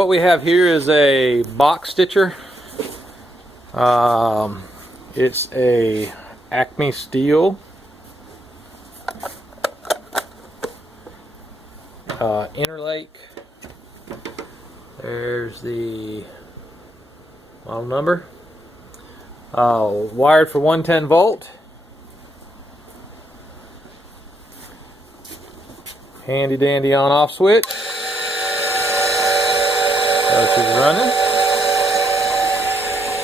What we have here is a box stitcher. It's a ACME steel. Interlake. There's the model number. Wired for 110 volt. Handy dandy on off switch. So she's running.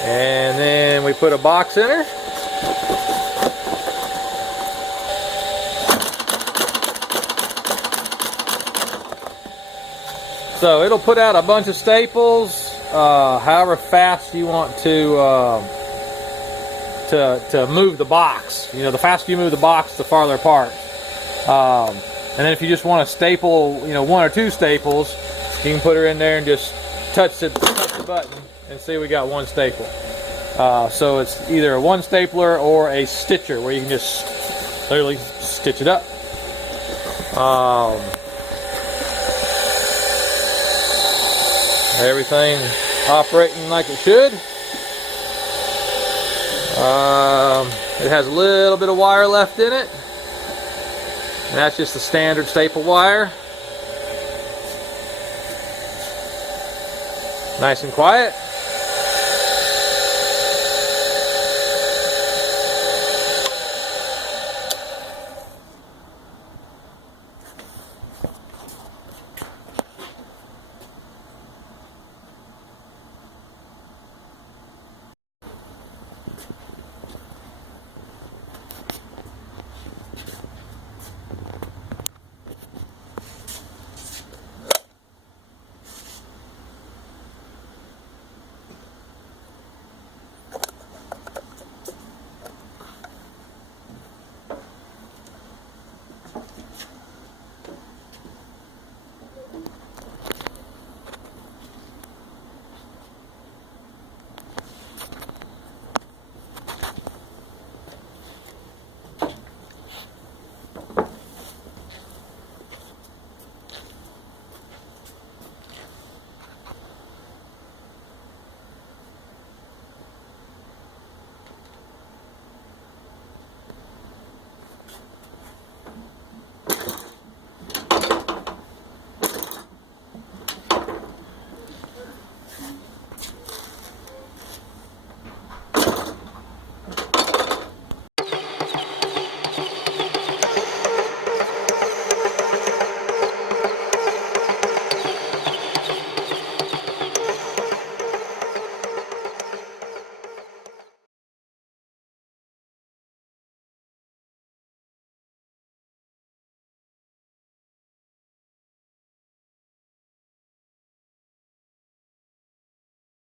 And then we put a box in her. So it'll put out a bunch of staples, however fast you want to move the box. You know, the faster you move the box, the farther apart. And then if you just want to staple, you know, 1 or 2 staples, you can put her in there and just touch the button and see we got 1 staple. So it's either a 1 stapler or a stitcher where you can just literally stitch it up. Everything operating like it should. It has a little bit of wire left in it. And that's just the standard staple wire. Nice and quiet.